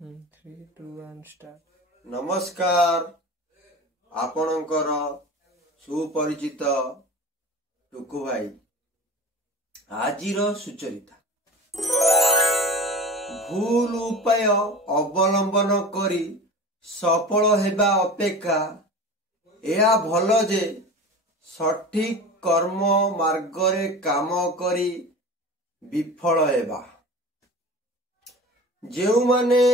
3, 2, 1 start. नमस्कार आपणकर सुपरिचित टुकु भाई आजिर सुचरिता भूल उपाय अवलंबन करी सफल हेबा अपेक्षा यह भल जे सठिक कर्म मार्गरे काम करी विफल हेबा। जेउ माने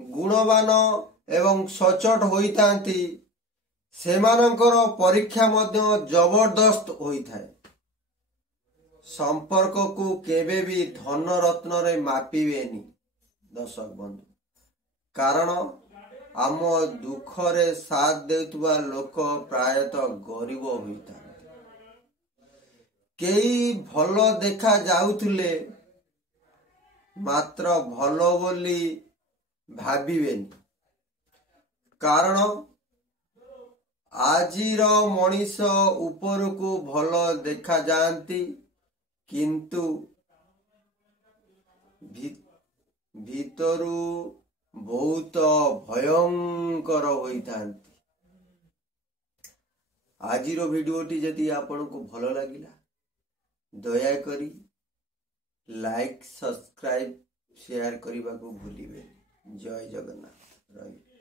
गुणवान एवं सचोट होइतांती सेमानंकर परीक्षा मध्य जबरदस्त होइथाए। संपर्क को केबे भी धन रत्न रे मापिबेनी दर्शक बंधु, कारण आम दुख रे साथ देउतबा लोक प्रायतः गरीब होइता। केई भल देखा जाउथुले मात्र भल बोली भाबिबेनी, कारण आजिर मनीष ऊपर को भल देखा जाती किंतु भीतरु बहुत भयंकर होइथांती। आजिर भिडियोटी जदि आपन को भल लागिला दया करी लाइक सब्सक्राइब शेयर करने को भूलिबे। जय जगन्नाथ। रही।